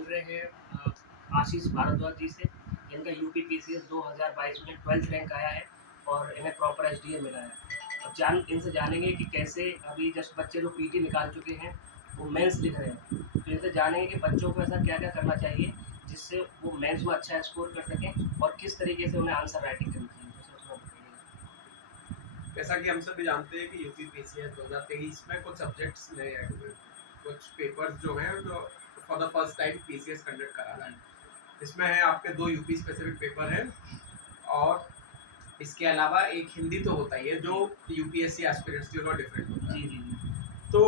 मिल रहे हैं आशीष भारद्वाज जी से। इनका यूपी पीसीएस 2022 में 12th रैंक आया है और इन्हें प्रॉपर एसडीए मिला है। अब इनसे जानेंगे कि कैसे अभी जस्ट बच्चे जो पीटी निकाल चुके हैं वो मेंस लिख रहे हैं, तो इनसे जानेंगे कि बच्चों को ऐसा क्या क्या करना चाहिए जिससे वो मेंस में अच्छा स्कोर कर सकें और किस तरीके से उन्हें आंसर राइटिंग करनी चाहिए। जैसा कि हम सभी जानते हैं कि यूपी पीसीएस 2023 में कुछ सब्जेक्ट्स नए ऐड हुए, कुछ पेपर्स जो हैं जो for the first time PCS conduct करा रहा है। इसमें है आपके 2 यूपी स्पेसिफिक पेपर हैं और इसके अलावा एक हिंदी तो होता ही है जो यूपीएससी एस्पिरेंट्स के लिए डिफरेंट होता जी है। जी जी तो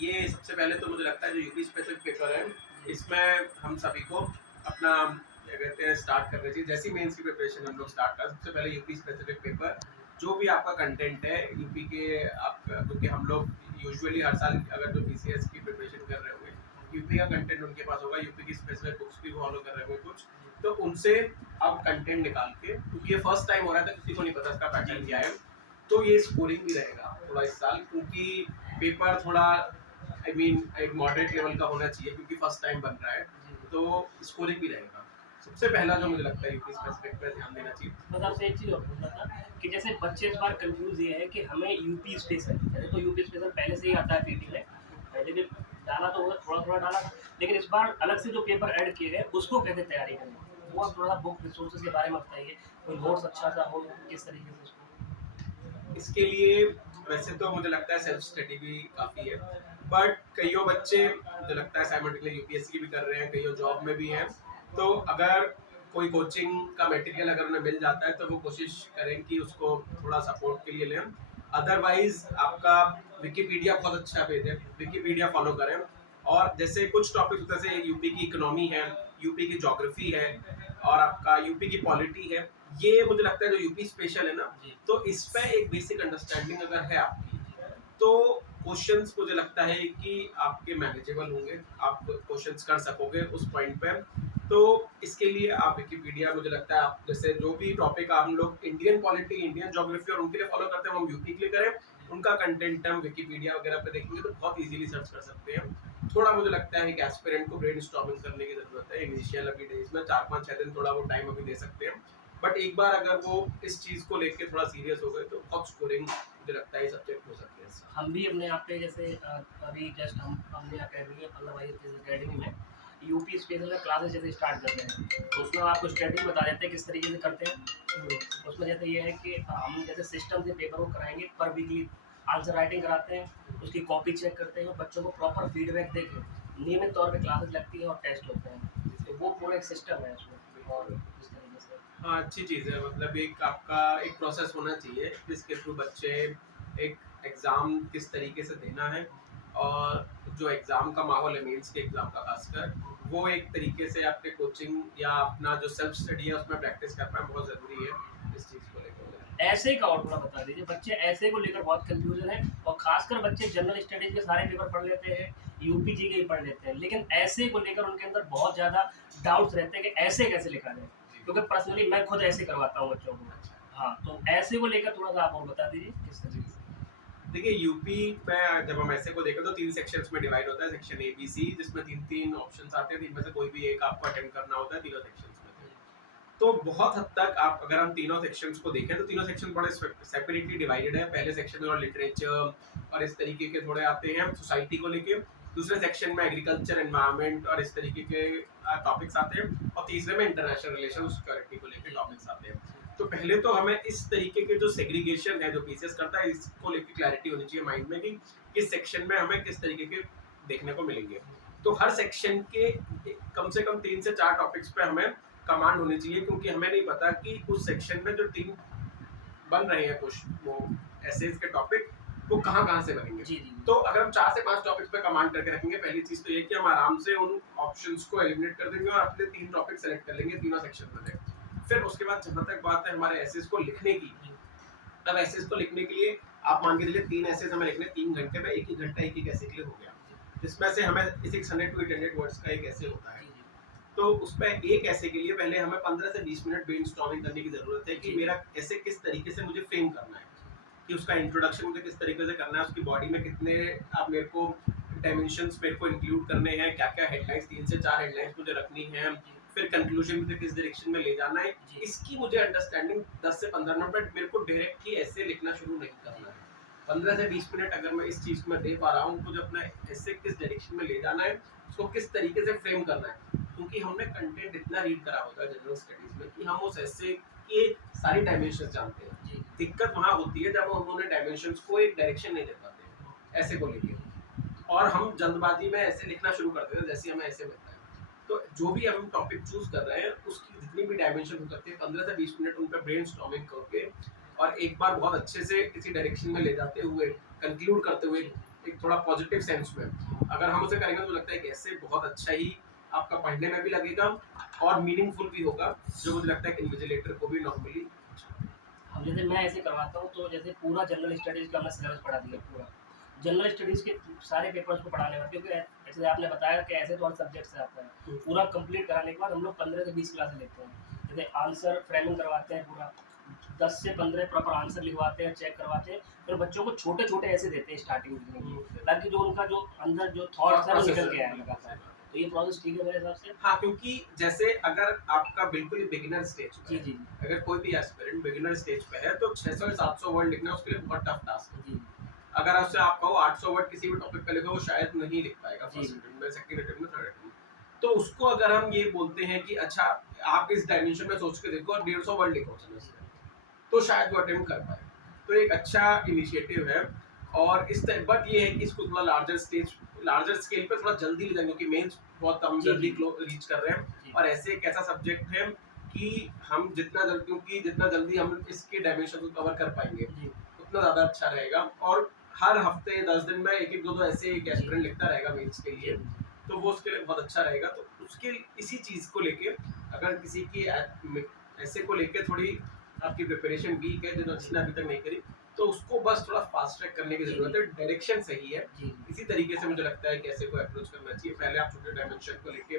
ये सबसे पहले तो मुझे लगता है जो यूपी स्पेसिफिक पेपर है इसमें हम सभी को अपना क्या कहते हैं स्टार्ट करना चाहिए। जैसी मेंस की प्रिपरेशन हम लोग स्टार्ट करें सबसे पहले यूपी स्पेसिफिक पेपर जो भी आपका कंटेंट है यूपी के आप, क्योंकि हम लोग यूजुअली हर साल अगर जो पीसीएस की प्रिपरेशन कर रहे होंगे यूपी का कंटेंट उनके पास होगा, यूपी की स्पेसिफिक बुक्स भी फॉलो कर रहे होंगे कुछ, तो उनसे आप कंटेंट निकाल के, क्योंकि ये फर्स्ट टाइम हो रहा था किसी को नहीं पता इसका पैटर्न क्या है, तो ये स्कोरिंग भी रहेगा थोड़ा इस साल, क्योंकि पेपर थोड़ा एक मॉडरेट लेवल का होना चाहिए क्योंकि फर्स्ट टाइम बन रहा है, तो स्कोरिंग भी रहेगा। सबसे पहला जो मुझे लगता है यूपी स्पेसिफिक पे ध्यान देना चाहिए। बस आपसे एक चीज़ और पूछना था कि जैसे बच्चे इस बार कंफ्यूज ये है कि हमें यूपी स्पेशल, पहले तो यूपी स्पेशल पहले से ही आता है पीटी में, पहले भी डाला तो होगा, थोड़ा थोड़ा डाला था, लेकिन इस बार अलग से जो पेपर ऐड किए गए उसको कैसे तैयारी करें, वो थोड़ा बुक रिसोर्सेज के बारे में बताइए, कोई नोट्स अच्छा सा हो किस तरीके से उसको। इसके लिए वैसे तो मुझे लगता है सेल्फ स्टडी भी काफ़ी है, बट कईयों बच्चे मुझे लगता है साइमल्टेनियसली यूपीएससी की भी कर रहे हैं, कईयों जॉब में भी हैं, तो अगर कोई कोचिंग का मटेरियल अगर उन्हें मिल जाता है तो वो कोशिश करें कि उसको थोड़ा सपोर्ट के लिए लें। अदरवाइज आपका विकिपीडिया बहुत अच्छा पेज है, विकिपीडिया फॉलो करें। और जैसे कुछ टॉपिक जैसे यूपी की इकोनॉमी है, यूपी की ज्योग्राफी है और आपका यूपी की पॉलिटी है, ये मुझे लगता है जो यूपी स्पेशल है ना, तो इस पे एक बेसिक अंडरस्टैंडिंग अगर है आपकी तो क्वेश्चंस मुझे लगता है कि आपके मैनेजेबल होंगे, आप क्वेश्चंस कर सकोगे उस पॉइंट पे। तो इसके लिए आप विकिपीडिया मुझे लगता है आप जैसे जो भी टॉपिक हम लोग इंडियन पॉलिटी, इंडियन ज्योग्राफी और उनके लिए फॉलो करते हैं हम यूपी के लिए करें, उनका कंटेंट हम विकिपीडिया वगैरह पे देखेंगे तो बहुत इजीली सर्च कर सकते हैं। थोड़ा मुझे लगता है कि एस्पिरेंट को ब्रेनस्टॉर्मिंग करने की जरूरत है इनिशियल अभी डेज में, 4-5-6 दिन थोड़ा वो टाइम अभी दे सकते हैं, बट एक बार अगर वो इस चीज को लेके थोड़ा सीरियस हो गए तो बहुत स्कोरिंग मुझे लगता है सब्जेक्ट हो सकते हैं। हम भी अपने आप पे जैसे अभी जस्ट हमने अकेडमी पल्लव भाई अकेडमी में यूपी स्पेशल क्लासेस जैसे स्टार्ट करते हैं, तो उसमें आपको स्ट्रेटजी बता देते हैं किस तरीके से करते हैं। उसमें जैसे ये है कि हम जैसे सिस्टम से पेपर को कराएंगे, पर वीकली आंसर राइटिंग कराते हैं, उसकी कॉपी चेक करते हैं, बच्चों को प्रॉपर फीडबैक देके नियमित तौर पे क्लासेस लगती है और टेस्ट होते हैं, तो वो पूरा एक सिस्टम है उसमें और इस तरीके से। हाँ अच्छी चीज़ है, मतलब एक आपका एक प्रोसेस होना चाहिए जिसके थ्रू बच्चे एक एग्ज़ाम किस तरीके से देना है, और जो एग्ज़ाम का माहौल है मेंस के एग्ज़ाम का खासकर, वो एक तरीके से आपके कोचिंग या अपना जो सेल्फ स्टडी है उसमें प्रैक्टिस कर पाए, बहुत ज़रूरी है इस चीज़ को लेकर। ऐसे का और थोड़ा बता दीजिए, बच्चे ऐसे को लेकर बहुत कंफ्यूजन है और खासकर बच्चे जनरल स्टडीज के सारे पेपर पढ़ लेते हैं, यूपी जी के भी पढ़ लेते हैं, लेकिन ऐसे को लेकर उनके अंदर बहुत ज़्यादा डाउट्स रहते हैं कि ऐसे कैसे लिखा जाए, क्योंकि पर्सनली मैं खुद ऐसे करवाता हूँ बच्चों को। हाँ, तो ऐसे को लेकर थोड़ा सा आप और बता दीजिए किस तरीके से। देखिए यूपी में जब हम ऐसे को देखें तो 3 सेक्शंस में डिवाइड होता है, सेक्शन ए बी सी, जिसमें 3-3 ऑप्शंस आते हैं, इनमें से कोई भी एक आपको अटेम्प्ट करना होता है तीनों सेक्शंस में से। तो बहुत हद तक आप अगर हम तीनों सेक्शंस को देखें तो तीनों सेक्शन बड़े सेपरेटली डिवाइडेड है। पहले सेक्शन में और लिटरेचर और इस तरीके के थोड़े आते हैं सोसाइटी को लेके, दूसरे सेक्शन में एग्रीकल्चर, एनवायरनमेंट और इस तरीके के टॉपिक्स आते हैं, और तीसरे में इंटरनेशनल रिलेशन सिक्योरिटी को लेके टॉपिक्स आते हैं। तो पहले तो हमें इस तरीके के जो सेग्रीगेशन है जो पीसीएस करता है इसको लेके क्लैरिटी होनी चाहिए माइंड में कि किस सेक्शन में हमें किस तरीके के देखने को मिलेंगे। तो हर सेक्शन के कम से कम 3 से 4 टॉपिक्स पे हमें कमांड होनी चाहिए, क्योंकि हमें नहीं पता कि उस सेक्शन में जो 3 बन रहे हैं कुछ वो एसेज के टॉपिक वो कहाँ कहाँ से बनेंगे। जी जी। तो अगर हम 4 से 5 टॉपिक्स पे कमांड करके रखेंगे, पहली चीज तो ये कि हम आराम से उन ऑप्शंस को एलिमिनेट कर देंगे और अपने 3 टॉपिक सेलेक्ट कर लेंगे तीनों सेक्शन में से। फिर उसके बाद जहाँ तक बात है हमारे एसेज को लिखने की, तब एसेज को लिखने के लिए आप मान के चलिए 3 एसेज हमें लिखने 3 घंटे में, एक ही घंटा एक ऐसे के लिए हो गया, जिसमें से हमें 600 to 800 वर्ड्स का एक ऐसे होता है। तो उसमें एक ऐसे के लिए पहले हमें 15 से 20 मिनट ब्रेनस्टॉर्मिंग करने की जरूरत है कि मेरा ऐसे किस तरीके से मुझे फ्रेम करना है, कि उसका इंट्रोडक्शन मुझे किस तरीके से करना है, उसकी बॉडी में कितने आप मेरे को डायमेंशंस मेरे को इंक्लूड करने हैं, क्या क्या हेडलाइंस, 3 से 4 हेडलाइंस मुझे रखनी है, फिर कंक्लूजन में किस डायरेक्शन में ले जाना है, जी। इसकी मुझे अंडरस्टैंडिंग 10 से 15 मिनट, बट मेरे को डायरेक्ट ही ऐसे लिखना शुरू नहीं करना है। 15 से 20 मिनट अगर मैं इस चीज़ को मैं दे पा रहा हूँ, मुझे अपना ऐसे किस डायरेक्शन में ले जाना है, उसको किस तरीके से फ्रेम करना है, क्योंकि हमने कंटेंट इतना रीड करा होता है जनरल स्टडीज में कि हम उस ऐसे के सारी डायमेंशंस जानते हैं। जी। दिक्कत वहाँ होती है जब हम उन्हें डायमेंशंस को एक डायरेक्शन नहीं दे पाते हैं ऐसे को लेके, और हम जल्दबाजी में ऐसे लिखना शुरू कर देते हैं जैसे हमें ऐसे मिलता है। तो जो भी हम टॉपिक चूज कर रहे हैं उसकी जितनी भी डायमेंशन हो सकती है 15 से 20 मिनट उन पर ब्रेनस्टॉर्मिंग करके और एक बार बहुत अच्छे से किसी डायरेक्शन में ले जाते हुए कंक्लूड करते हुए एक थोड़ा पॉजिटिव सेंस में अगर हम उसे करेंगे तो लगता है कि ऐसे बहुत अच्छा ही आपका पढ़ने में भी लगेगा और मीनिंगफुल भी होगा, जो मुझे लगता है कि इन्विजिलेटर को भी नॉर्मली। अब जैसे मैं ऐसे करवाता हूँ तो जैसे पूरा जनरल स्टडीज़ का हमने सिलेबस पढ़ा दिया पूरा। जनरल स्टडीज़ के सारे पेपर्स को पढ़ाने में, क्योंकि जैसे आपने बताया कि ऐसे तो हर सब्जेक्ट से आता है। पूरा कंप्लीट कराने के बाद हम लोग 15 से 20 क्लासेस लेते हैं। जैसे आंसर फ्रेमिंग करवाते हैं पूरा, 10 से 15 प्रॉपर आंसर लिखवाते हैं, चेक करवाते हैं। फिर बच्चों को छोटे-छोटे ऐसे देते हैं स्टार्टिंग में, ताकि जो उनका जो अंदर जो थॉट्स है वो निकल के आए लगातार। तो ये प्रोसेस ठीक है मेरे हिसाब से। हाँ, क्योंकि जैसे अगर आपका बिल्कुल ही बिगिनर स्टेज पे जी, है, जी, अगर कोई भी एस्पिरेंट बिगिनर स्टेज पे है तो 600 या 700 वर्ड लिखना उसके लिए बहुत टफ टास्क है। जी, अगर आपसे आप कहो 800 वर्ड किसी भी टॉपिक पे लिखो वो शायद नहीं लिख पाएगा जी। फर्स्ट अटेम्प्ट में, सेकंड अटेम्प्ट में, थर्ड अटेम्प्ट में। तो उसको अगर हम ये बोलते हैं कि अच्छा आप इस डायमेंशन में सोच के देखो और 150 वर्ड लिखो चलो इसमें, तो शायद वो अटेम्प्ट कर पाए। तो एक अच्छा इनिशिएटिव है। और इस बट ये है कि इसको थोड़ा लार्जर स्केल पे थोड़ा जल्दी ले जाएंगे, क्योंकि मेंस बहुत हम जी, जल्दी जी। रीच कर रहे जी। हैं, और ऐसे एक ऐसा सब्जेक्ट है कि हम जितना जल्दी हम इसके डायमेंशन को कवर कर पाएंगे जी, उतना ज़्यादा अच्छा रहेगा। और हर हफ्ते 10 दिन में एक एक दो ऐसे एक जी। एस्पिरेंट लिखता रहेगा मेंस के लिए, जी, तो वो उसके लिए बहुत अच्छा रहेगा। तो उसके इसी चीज़ को लेके अगर किसी की ऐसे को लेके थोड़ी आपकी प्रिपरेशन वीक है जो अच्छी अभी तक नहीं करी, तो उसको बस थोड़ा फास्ट ट्रैक करने की जरूरत है। डायरेक्शन सही है, जी, इसी तरीके से मुझे लगता है कि ऐसे को अप्रोच करना चाहिए। पहले आप छोटे डायमेंशन को लेके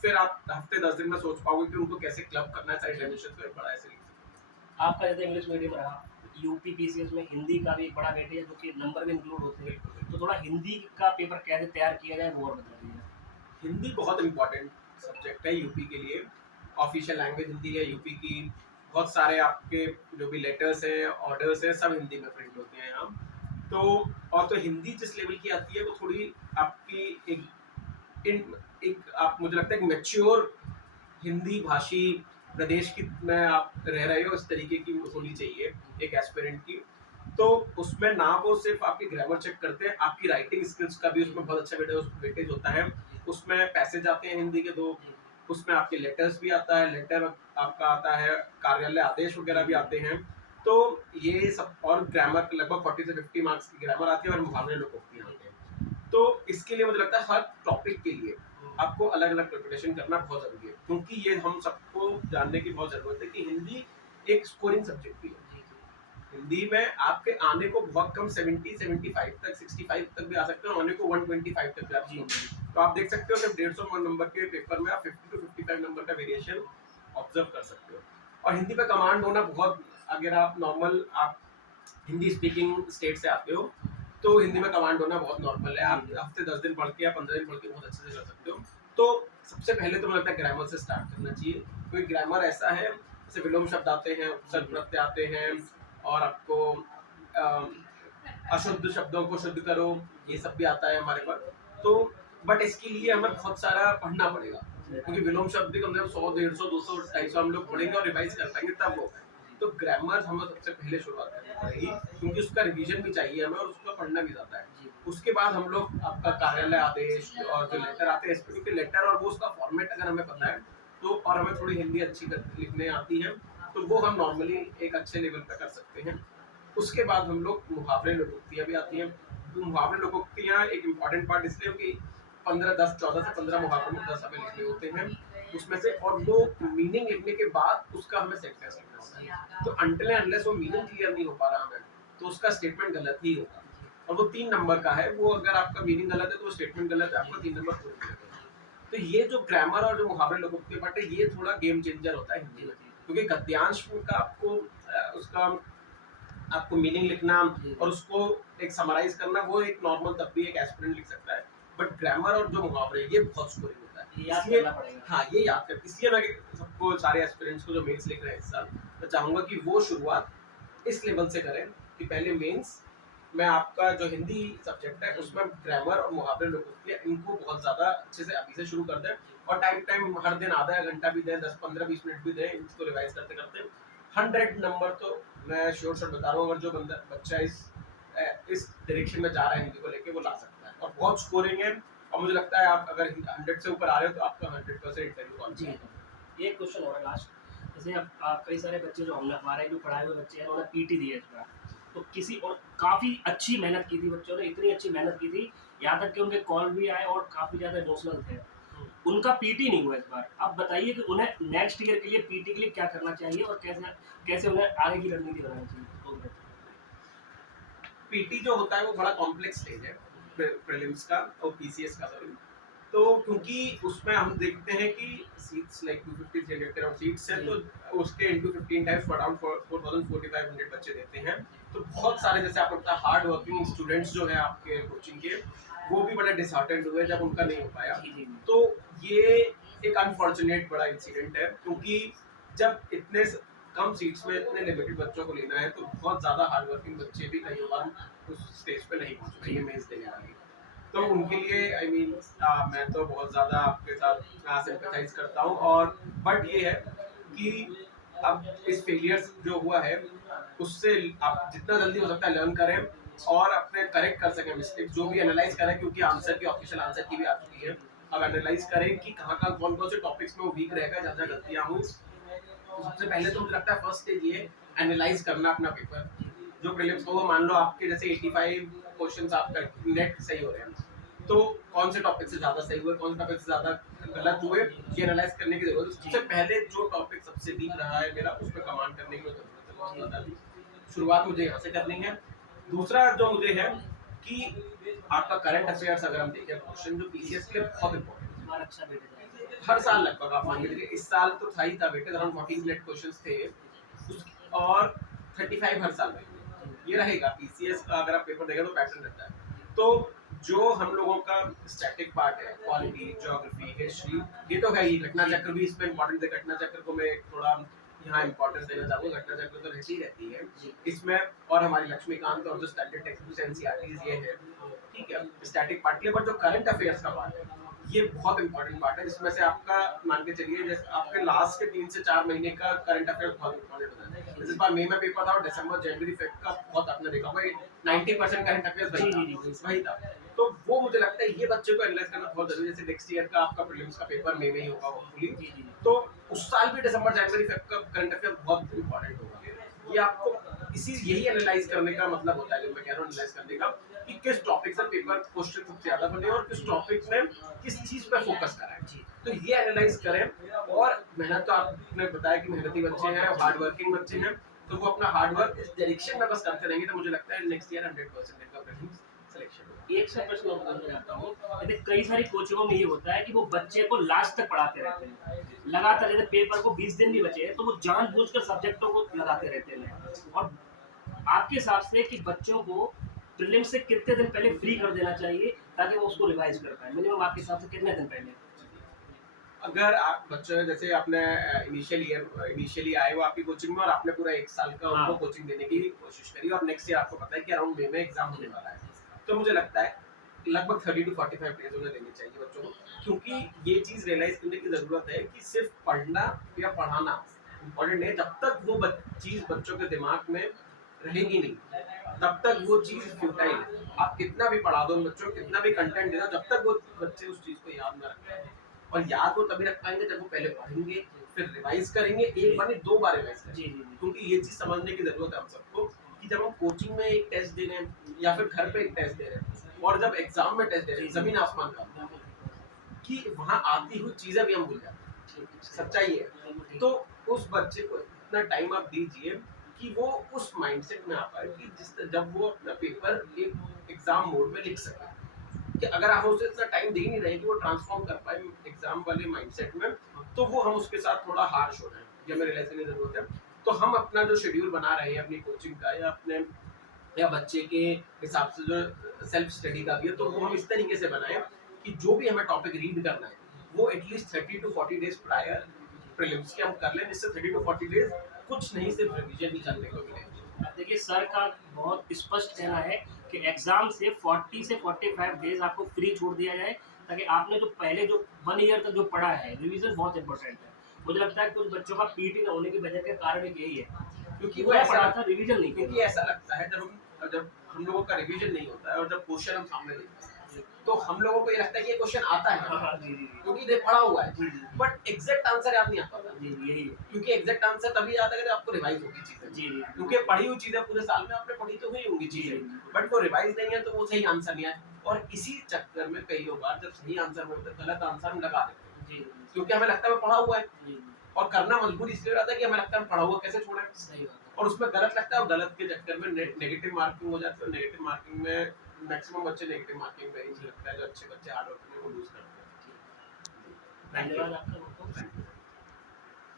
फिर आप हफ्ते 10 दिन में सोच पाओगे कि उनको कैसे क्लब करना है सारे डायमेंशन को, एक बड़ा ऐसे लिख सकते आपका जैसे इंग्लिश मीडियम रहा, यूपी पीसीएस में हिंदी का भी एक बड़ा वेटेज है, जो कि नंबर में इंक्लूड होते हैं। हैं। तो थोड़ा हिंदी का पेपर कैसे तैयार किया जाए वो और बता दीजिए। हिंदी बहुत इंपॉर्टेंट सब्जेक्ट है यूपी के लिए, ऑफिशियल लैंग्वेज हिंदी है यूपी की। बहुत सारे आपके जो भी लेटर्स हैं, ऑर्डर्स हैं, सब हिंदी में प्रिंट होते हैं यहाँ। तो और तो हिंदी जिस लेवल की आती है वो थोड़ी आपकी एक आप मुझे लगता है कि मैच्योर हिंदी भाषी प्रदेश की में आप रह रहे हो इस तरीके की होनी चाहिए एक एस्पिरेंट की। तो उसमें ना वो सिर्फ आपकी ग्रामर चेक करते हैं, आपकी राइटिंग स्किल्स का भी उसमें बहुत अच्छा वेटेज होता है। उसमें पैसेज आते हैं हिंदी के 2, उसमें आपके लेटर्स भी आता है, लेटर आपका आता है, कार्यालय आदेश वगैरह भी आते हैं। तो ये सब, और ग्रामर लगभग 40 से 50 मार्क्स की ग्रामर आती है और मुहावरे लोकोक्ति आते हैं। तो इसके लिए मुझे लगता है हर टॉपिक के लिए आपको अलग अलग प्रिपरेशन करना बहुत जरूरी है, क्योंकि ये हम सबको जानने की बहुत जरूरत है कि हिंदी एक स्कोरिंग सब्जेक्ट भी है। हिंदी में आपके आने को बहुत कम 70 75 तक 65 तक भी आ सकते हैं, आने को 125 तक भी आ सकते हैं। तो आप देख सकते हो कि 150 नंबर के पेपर में आप 50 टू 55 नंबर का वेरिएशन ऑब्जर्व कर सकते हो। और हिंदी पे कमांड होना बहुत, अगर आप नॉर्मल आप हिंदी स्पीकिंग स्टेट से आते हो तो हिंदी में कमांड होना बहुत नॉर्मल है। आप हफ्ते 10 दिन पढ़ के या 15 दिन पढ़ के बहुत अच्छे से कर सकते हो। तो सबसे पहले तो मुझे लगता है ग्रामर से स्टार्ट करना चाहिए, क्योंकि ग्रामर ऐसा है जैसे विलोम शब्द आते हैं, उपसर्ग प्रत्यय आते हैं, और आपको अशुद्ध शब्दों को शुद्ध करो, ये सब भी आता है हमारे पास। तो बट इसके लिए हमें बहुत सारा पढ़ना पड़ेगा, क्योंकि विलोम शब्द भी कम से कम 100 150 200 250 हम लोग पढ़ेंगे और रिवाइज कर पाएंगे तब वो। तो ग्रामर हमें सबसे पहले शुरुआत करनी पड़ेगी, क्योंकि उसका रिवीजन भी चाहिए हमें और उसका पढ़ना भी जाता है। उसके बाद हम लोग आपका कार्यालय आदेश और जो लेटर आते हैं, क्योंकि लेटर और वो उसका फॉर्मेट अगर हमें पता है तो, और हमें थोड़ी हिंदी अच्छी लिखने आती है, तो वो हम नॉर्मली एक अच्छे लेवल पर कर सकते हैं। उसके बाद हम लोग मुहावरे लोकोक्तियाँ भी आती हैं। तो मुहावरे लोकोक्तियाँ एक इम्पॉर्टेंट पार्ट इसलिए कि 14 से 15 मुहावरे में 10 हमें लिखने होते हैं उसमें से, और वो मीनिंग लिखने के बाद उसका हमें सेंटेंस लिखना होता है। तो अनटिल एंड अनलेस वो मीनिंग क्लियर नहीं हो पा रहा हमें, तो उसका स्टेटमेंट गलत ही होगा। और वो 3 नंबर का है, वो अगर आपका मीनिंग गलत है तो वो स्टेटमेंट गलत है, आपका 3 नंबर पूरे मिलेगा। तो ये जो ग्रामर और जो मुहावरे लोकोक्ति पार्ट है, ये थोड़ा गेम चेंजर होता है हिंदी में, क्योंकि गद्यांश का आपको उसका आपको मीनिंग लिखना और उसको एक समराइज करना वो एक नॉर्मल तब भी एक एस्पिरेंट लिख सकता है, बट ग्रामर और जो मुहावरे ये बहुत स्कोरिंग होता है, ये याद इसलिए करना पड़ेगा। हाँ ये याद कर, इसलिए मैं सबको सारे एस्पिरेंट्स को जो मेंस लिख रहे हैं इस साल, मैं चाहूंगा कि वो शुरुआत इस लेवल से करें कि पहले मेंस में आपका जो हिंदी सब्जेक्ट है उसमें ग्रामर और मुहावरे लोग होती है, इनको बहुत ज़्यादा अच्छे से अभी से शुरू कर दें, और टाइम टाइम हर दिन आधा घंटा भी दें, 10-15-20 मिनट भी दें, इसको रिवाइज करते करते 100 नंबर तो मैं श्योर शॉट बता रहा हूँ, अगर जो बच्चा इस डायरेक्शन में जा रहा है हिंदी को लेके वो ला सकता है, और बहुत स्कोरिंग है, और मुझे लगता है आप अगर 100 से ऊपर आ रहे हो तो आपका 100% इंटरव्यू कॉल जी, ये एक क्वेश्चन और है लास्ट। जैसे अब कई सारे बच्चे जो हमने हमारे जो पढ़ाए हुए बच्चे हैं उन्होंने पीटी दी है इस बार, तो किसी और काफ़ी अच्छी मेहनत की थी बच्चों ने, इतनी अच्छी मेहनत की थी, यहाँ तक कि उनके कॉल भी आए और काफ़ी ज़्यादा इमोशनल थे। उनका पीटी नहीं हुआ इस बार। आप बताइए कि उन्हें नेक्स्ट ईयर के लिए पीटी के लिए क्या करना चाहिए और कैसे कैसे उन्हें आगे की रणनीति बनानी चाहिए? तो पीटी जो होता है वो बड़ा कॉम्प्लेक्स स्टेज है प्रीलिम्स का और पीसीएस का, सॉरी। तो क्योंकि उसमें हम देखते हैं कि सीट्स लाइक 250 300 अराउंड सीट्स है, तो उसके इनटू 15 टाइम्स अराउंड 4000-4500 बच्चे देते हैं, तो बहुत सारे जैसे आपको पता है हार्ड वर्किंग स्टूडेंट्स जो है आपके कोचिंग के, वो भी बड़े डिसहार्टेंड हुए जब उनका नहीं हो पाया। तो ये एक अनफॉर्चुनेट बड़ा इंसिडेंट है, क्योंकि जब इतने कम सीट्स में इतने लिमिटेड बच्चों को लेना है, तो बहुत ज़्यादा हार्ड वर्किंग बच्चे भी कई बार उस स्टेज पे नहीं पहुंच पाएंगे मेंस देने वाले, तो उनके लिए आई मीन मैं तो बहुत ज़्यादा आपके साथ सिंपैथाइज करता हूँ, और बट ये है कि अब इस फेलियर जो हुआ है उससे आप जितना जल्दी हो सकता है लर्न करें और अपने करेक्ट कर सकें मिस्टेक, जो भी एनालाइज करें, क्योंकि आंसर की ऑफिशियल आंसर की भी आ चुकी है, अब एनालाइज करें कि कहाँ कहाँ कौन कौन से टॉपिक्स में वो वीक रहेगा, जहाँ जहाँ गलतियाँ हुई। तो सबसे पहले तो मुझे लगता है फर्स्ट स्टेज ये एनालाइज करना अपना पेपर, जो प्रीलिम्स को मान लो आपके जैसे 85 क्वेश्चंस आपका नेट सही हो रहे हैं, तो कौन से टॉपिक से ज्यादा सही हुए, कौन से टॉपिक से ज्यादा गलत हुए, ये एनालाइज करने की जरूरत है। सबसे पहले जो टॉपिक सबसे वीक रहा है मेरा, उस पर कमांड करने की जरूरत है बहुत ज्यादा, शुरुआत मुझे यहाँ से करनी है। दूसरा जो मुझे है कि आपका करंट अफेयर्स अगर हम देखें क्वेश्चन, जो पीसीएस के लिए बहुत इंपॉर्टेंट है, हमारा अच्छा बेटा जाएगा। हर साल लगभग आप मान के चलिए, इस साल तो था ही था वेटेज अराउंड 14 मिनट क्वेश्चंस थे और 35 हर साल में ये रहेगा। पीसीएस का अगर आप पेपर देखें तो पैटर्न रहता है। तो जो हम लोगों का स्टैटिक पार्ट है, पॉलिटी, ज्योग्राफी, हिस्ट्री, ये तो है ही। घटना चक्र भी इसमें इंपॉर्टेंट है, घटना चक्र को मैं थोड़ा यहाँ इंपॉर्टेंस देना चाहूँगा, घटना चक्र तो रहती रहती है इसमें, और हमारी लक्ष्मीकांत और जो स्टैटिक टेक्स्ट एनसीईआरटीज ये है, ठीक है, स्टैटिक पार्ट के लिए। बट जो करंट अफेयर्स का पार्ट है ये बहुत इंपॉर्टेंट पार्ट है, जिसमें से आपका मान के चलिए जैसे आपके लास्ट के 3 से 4 महीने का करंट अफेयर बहुत इंपॉर्टेंट होता है। जैसे इस बार मई में पेपर था और दिसंबर जनवरी फेब का बहुत आपने देखा होगा 90% करंट अफेयर्स वही था। तो वो मुझे लगता है ये बच्चे को एनालाइज करना बहुत जरूरी है। जैसे नेक्स्ट ईयर का आपका प्रीलिम्स का पेपर मई में ही होगा होपफुली, तो उस साल भी दिसंबर जनवरी फेब का करंट अफेयर बहुत इंपॉर्टेंट होगा। ये आपको यही एनालाइज करने का मतलब होता है, जो मैं कह रहा हूँ एनालाइज करने का, कि किस टॉपिक से पेपर क्वेश्चन सबसे ज्यादा बने और किस टॉपिक में किस चीज पे फोकस कराएं। तो ये एनालाइज करें, और मेहनत तो आपने बताया कि मेहनती बच्चे हैं, हार्ड वर्किंग बच्चे हैं, तो वो अपना हार्ड वर्क इस डायरेक्शन में बस करते रहेंगे, तो मुझे लगता है नेक्स्ट ईयर 100% इनका प्रीलिम्स सिलेक्शन होगा। एक सा प्रश्न और पूछना चाहता हूँ। जैसे कई सारी कोचिंगों में ये होता है कि वो बच्चे को लास्ट तक पढ़ाते रहते हैं, लगातार। जैसे पेपर को 20 दिन भी बचे हैं तो वो जानबूझकर सब्जेक्टों को लगाते रहते हैं। और आपके हिसाब से कि बच्चों को प्रीलिम्स से कितने दिन पहले फ्री कर देना चाहिए ताकि वो उसको रिवाइज कर पाए? मिनिमम आपके हिसाब से कितने दिन पहले? अगर आप बच्चे जैसे आपने इनिशियली आए हो आपकी कोचिंग में और आपने पूरा 1 साल का उनको कोचिंग देने की कोशिश करी, और नेक्स्ट ईयर आपको पता है कि अराउंड मई में एग्जाम होने वाला है, तो मुझे लगता है लगभग 30 to 45 डेज उन्हें देने चाहिए बच्चों को, क्योंकि ये चीज़ रियलाइज करने की ज़रूरत है कि सिर्फ पढ़ना या पढ़ाना इम्पोर्टेंट है। जब तक वो चीज़ बच्चों के दिमाग में रहेगी नहीं, तब तक वो चीज़ फ्यूटाइल है। आप कितना भी पढ़ा दो बच्चों को, कितना भी कंटेंट दे दो, जब तक वो बच्चे उस चीज़ को याद ना रखें, और याद वो तभी रख पाएंगे जब वो पहले पढ़ेंगे, फिर रिवाइज करेंगे, एक बार नहीं 2 बार रिवाइज करेंगे। क्योंकि ये चीज़ समझने की ज़रूरत है हम सबको कि जब हम कोचिंग में एक टेस्ट दे रहे हैं या फिर घर पे एक टेस्ट दे रहे हैं और जब एग्जाम में टेस्ट दे रहे हैं, ज़मीन आसमान का अंतर है कि वहाँ आती हुई चीज़ें भी हम भूल जाते हैं। सच्चाई है। तो उस बच्चे को इतना टाइम आप दीजिए कि वो उस माइंडसेट में आ पाए कि जब वो अपना पेपर एक एग्जाम मोड में लिख सके, कि अगर हम उसे इतना टाइम दे नहीं रहे कि वो ट्रांसफॉर्म कर पाए एग्जाम वाले माइंडसेट में, तो वो हम उसके साथ थोड़ा हार्श हो रहे हैं, ये हमें रियलाइज करने की जरूरत है। तो हम अपना जो शेड्यूल बना रहे हैं अपनी कोचिंग का या अपने या बच्चे के हिसाब से जो सेल्फ स्टडी का भी है, तो वो हम इस तरीके से बनाएं कि जो भी हमें टॉपिक रीड करना है वो at least 30 to 40 days prior prelims के हम कर लें, जिससे 30 to 40 डेज कुछ नहीं सिर्फ रिवीजन ही करने को मिले। देखिए सर का बहुत स्पष्ट कहना है कि एग्जाम से 40 से 45 डेज आपको फ्री छोड़ दिया जाए, ताकि आपने जो पहले जो 1 ईयर तक जो पढ़ा है, रिवीजन बहुत इंपॉर्टेंट है। मुझे लगता है कुछ बच्चों का पीटी न होने की वजह का कारण एक यही है, क्योंकि वो पूरा ऐसा पढ़ा था, रिवीजन नहीं क्योंकि किया। ऐसा लगता है जब हम लोगों का रिवीजन नहीं होता है और जब क्वेश्चन हम सामने देखते हैं तो हम लोगों को ये लगता है कि ये क्वेश्चन आता है हाँ, हाँ, जी, जी, जी। क्योंकि ये पढ़ा हुआ है, जी, जी, जी। बट एग्जैक्ट आंसर याद नहीं आ पाता, जी, जी, यही है। क्योंकि एग्जैक्ट आंसर तभी याद आएगा जब आपको रिवाइज होगी चीजें। जी, जी। क्योंकि पढ़ी हुई चीजें पूरे साल में आपने पढ़ी तो हुई होंगी जी, चीजें, जी। बट वो रिवाइज नहीं है तो वो सही आंसर नहीं आए, और इसी चक्कर में कई बार जब सही आंसर में होता है गलत आंसर हम लगा देते हैं, जी, जी, क्योंकि हमें लगता है वो पढ़ा हुआ है, जी, जी। और करना मजबूरी इसलिए रहता है कि हमें लगता है पढ़ा हुआ कैसे छोड़े, सही बात है। और उसमें गलत लगता है, और गलत के चक्कर में नेगेटिव मार्किंग हो जाती है, और नेगेटिव मार्किंग में मैक्सिमम बच्चे नेगेटिव मार्किंग पे ही लगता है, जो अच्छे बच्चे हार्ड वर्क में वो लूज करते हैं। धन्यवाद आपका बहुत-बहुत।